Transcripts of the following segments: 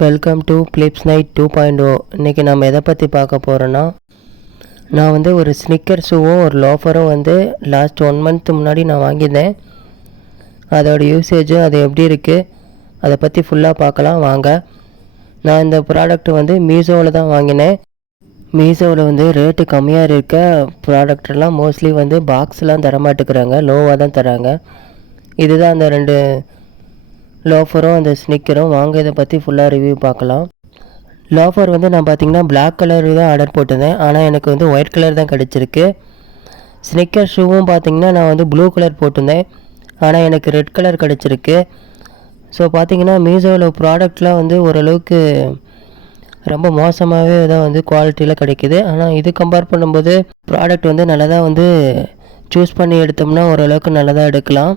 Welcome to Philips night 2.0. இன்றைக்கி நம்ம எதை பற்றி பார்க்க போகிறோன்னா, நான் வந்து ஒரு ஸ்னிக்கர் ஷூவும் ஒரு லோஃபரும் வந்து லாஸ்ட் 1 month முன்னாடி நான் வாங்கியிருந்தேன். அதோடய யூசேஜும் அது எப்படி இருக்குது அதை பற்றி ஃபுல்லாக பார்க்கலாம் வாங்க. நான் இந்த ப்ராடக்ட் வந்து மீஷோவில் தான் வாங்கினேன். மீஷோவில் வந்து ரேட்டு கம்மியாக இருக்க ப்ராடக்டெல்லாம் மோஸ்ட்லி வந்து பாக்ஸ்லாம் தரமாட்டுக்கிறாங்க, லோவாக தான் தராங்க. இதுதான் அந்த 2 லோஃபரும் அந்த ஸ்னிக்கரும். வாங்க இதை பற்றி ஃபுல்லாக ரிவ்யூ பார்க்கலாம். லோஃபர் வந்து நான் பார்த்திங்கன்னா பிளாக் கலர் தான் ஆர்டர் போட்டிருந்தேன், ஆனால் எனக்கு வந்து ஒயிட் கலர் தான் கிடச்சிருக்கு. ஸ்னிக்கர் ஷூவும் பார்த்திங்கன்னா நான் வந்து ப்ளூ கலர் போட்டிருந்தேன், ஆனால் எனக்கு ரெட் கலர் கிடச்சிருக்கு. ஸோ பார்த்திங்கன்னா மீஷோவில் ப்ராடக்ட்லாம் வந்து ஓரளவுக்கு ரொம்ப மோசமாகவே தான் வந்து குவாலிட்டியில் கிடைக்கிது. ஆனால் இது கம்பேர் பண்ணும்போது ப்ராடக்ட் வந்து நல்லதாக வந்து சூஸ் பண்ணி எடுத்தோம்னா ஓரளவுக்கு நல்லதாக எடுக்கலாம்.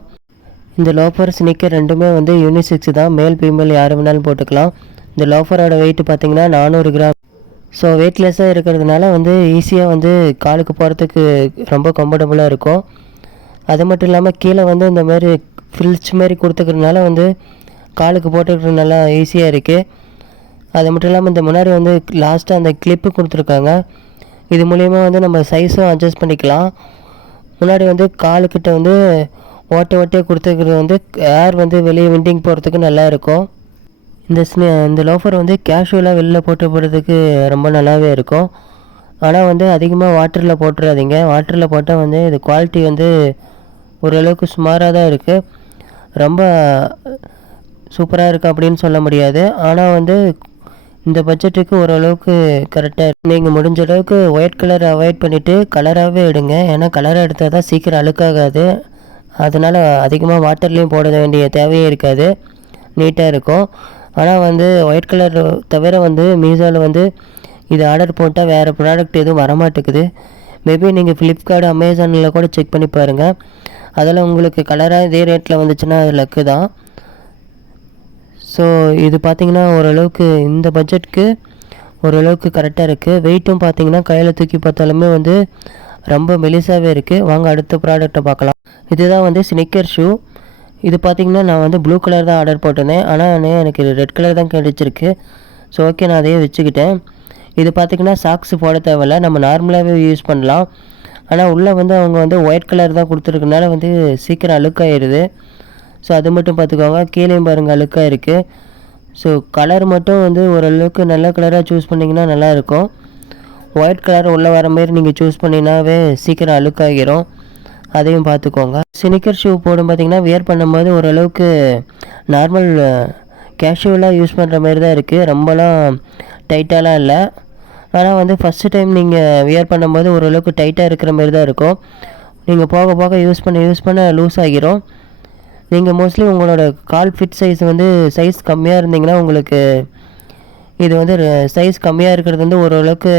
இந்த லோஃபர் ஸ்னிக்கர் ரெண்டுமே வந்து யூனிசெக்ஸ் தான், மேல் ஃபீமேல் யார் வேணாலும் போட்டுக்கலாம். இந்த லோஃபரோட வெயிட் பார்த்திங்கன்னா 400 கிராம். ஸோ வெயிட்லெஸ்ஸாக இருக்கிறதுனால வந்து ஈஸியாக வந்து காலுக்கு போகிறதுக்கு ரொம்ப கம்ஃபர்டபுளாக இருக்கும். அது மட்டும் இல்லாமல் கீழே வந்து இந்த மாதிரி ஃபில்ஸ் மாரி கொடுத்துக்கிறதுனால வந்து காலுக்கு போட்டுக்கிறது நல்லா ஈஸியாக இருக்குது. அது மட்டும் இல்லாமல் இந்த முன்னாடி வந்து லாஸ்ட்டாக அந்த கிளிப்பு கொடுத்துருக்காங்க. இது மூலிமா வந்து நம்ம சைஸும் அட்ஜஸ்ட் பண்ணிக்கலாம். முன்னாடி வந்து காலுக்கிட்ட வந்து ஓட்டையாக கொடுத்துருக்கிறது வந்து ஏர் வந்து வெளியே விண்டிங் போகிறதுக்கு நல்லா இருக்கும். இந்த லோஃபர் வந்து கேஷுவலாக வெளியில் போட்டு போகிறதுக்கு ரொம்ப நல்லாவே இருக்கும். ஆனால் வந்து அதிகமாக வாட்டரில் போட்டுறாதீங்க. வாட்டரில் போட்டால் வந்து இது குவாலிட்டி வந்து ஓரளவுக்கு சுமாராக தான் இருக்குது. ரொம்ப சூப்பராக இருக்குது அப்படின்னு சொல்ல முடியாது. ஆனால் வந்து இந்த பட்ஜெட்டுக்கு ஓரளவுக்கு கரெக்டாக இருக்குது. நீங்கள் முடிஞ்ச அளவுக்கு ஒயிட் கலர் அவாய்ட் பண்ணிவிட்டு கலராகவே எடுங்க. ஏன்னா கலராக எடுத்தால் தான் சீக்கிரம் அழுக்காகாது. அதனால் அதிகமாக வாட்டர்லேயும் போட வேண்டிய தேவையே இருக்காது, நீட்டாக இருக்கும். ஆனால் வந்து ஒயிட் கலர் தவிர வந்து மீஷோவில் வந்து இது ஆர்டர் போட்டால் வேறு ப்ராடக்ட் எதுவும் வரமாட்டேக்குது. மேபி நீங்கள் ஃப்ளிப்கார்ட் அமேசானில் கூட செக் பண்ணி பாருங்கள். அதில் உங்களுக்கு கலராக இதே ரேட்டில் வந்துச்சுன்னா அது லக்கு தான். ஸோ இது பார்த்திங்கன்னா ஓரளவுக்கு இந்த பட்ஜெட்டுக்கு ஓரளவுக்கு கரெக்டாக இருக்குது. வெயிட்டும் பார்த்திங்கன்னா கையில் தூக்கி பார்த்தாலுமே வந்து ரொம்ப மெலிசாகவே இருக்குது. வாங்க அடுத்த ப்ராடக்ட்டை பார்க்கலாம். இதுதான் வந்து ஸ்னிக்கர் ஷூ. இது பார்த்திங்கன்னா நான் வந்து ப்ளூ கலர் தான் ஆர்டர் போட்டிருந்தேன், ஆனால் எனக்கு ரெட் கலர் தான் கிடச்சிருக்கு. ஸோ ஓகே, நான் அதையே வச்சுக்கிட்டேன். இது பார்த்திங்கன்னா சாக்ஸ் போட தேவையில்ல, நம்ம நார்மலாகவே யூஸ் பண்ணலாம். ஆனால் உள்ளே வந்து அவங்க வந்து ஒயிட் கலர் தான் கொடுத்துருக்கனால வந்து சீக்கிரம் அழுக்காயிருது. ஸோ அது மட்டும் பார்த்துக்கோங்க. கீழேயும் பாருங்கள் அழுக்காக இருக்குது. ஸோ கலர் மட்டும் வந்து ஓரளவுக்கு நல்ல கலராக சூஸ் பண்ணிங்கன்னா நல்லாயிருக்கும். ஒயிட் கலர் உள்ளே வர மாரி நீங்கள் சூஸ் பண்ணினாவே சீக்கிரம் அழுக்காகிரும், அதையும் பார்த்துக்கோங்க. ஸ்னிக்கர் ஷூ போடும் பார்த்திங்கன்னா வியர் பண்ணும்போது ஓரளவுக்கு நார்மல் கேஷுவலாக யூஸ் பண்ணுற மாதிரி தான் இருக்குது, ரொம்பலாம் டைட்டாலாம் இல்லை. ஆனால் வந்து ஃபஸ்ட்டு டைம் நீங்கள் வியர் பண்ணும்போது ஓரளவுக்கு டைட்டாக இருக்கிற மாதிரி தான் இருக்கும். நீங்கள் போக போக யூஸ் பண்ண லூஸ் ஆகிரும். நீங்கள் மோஸ்ட்லி உங்களோட கால் ஃபிட் சைஸ் வந்து சைஸ் கம்மியாக இருந்தீங்கன்னா உங்களுக்கு இது வந்து சைஸ் கம்மியாக இருக்கிறது வந்து ஓரளவுக்கு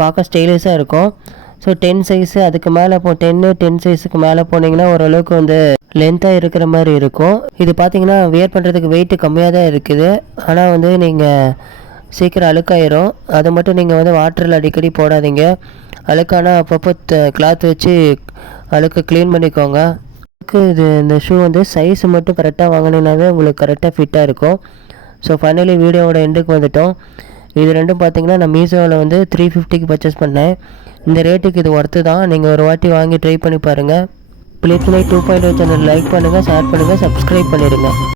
பார்க்க ஸ்டைலிஷாக இருக்கும். ஸோ 10 சைஸு அதுக்கு மேலே 10 சைஸுக்கு மேலே போனீங்கன்னா ஓரளவுக்கு வந்து லென்த்தாக இருக்கிற மாதிரி இருக்கும். இது பார்த்திங்கன்னா வியர் பண்ணுறதுக்கு வெயிட்டு கம்மியாக தான் இருக்குது. ஆனால் வந்து நீங்கள் சீக்கிரம் அழுக்காயிரும். அதை மட்டும் நீங்கள் வந்து வாட்டரில் அடிக்கடி போடாதீங்க. அழுக்கானா அப்பப்போ கிளாத் வச்சு அழுக்க க்ளீன் பண்ணிக்கோங்க. இந்த ஷூ வந்து சைஸ் மட்டும் கரெக்டாக வாங்கினீங்கன்னாவே உங்களுக்கு கரெக்டாக ஃபிட்டாக இருக்கும். ஸோ ஃபைனலி வீடியோவோட எண்டுக்கு வந்துவிட்டோம். இது ரெண்டும் பார்த்திங்கன்னா நான் மீஷோவில் வந்து 350க்கு பர்ச்சேஸ் பண்ணேன். இந்த ரேட்டுக்கு இது ஒர்த்து தான். நீங்கள் ஒரு வாட்டி வாங்கி ட்ரை பண்ணி பாருங்கள். பிளிப்ஸ் நைட் 2.0 சேனல் லைக் பண்ணுங்கள், ஷேர் பண்ணுங்கள், சப்ஸ்கிரைப் பண்ணிடுங்க.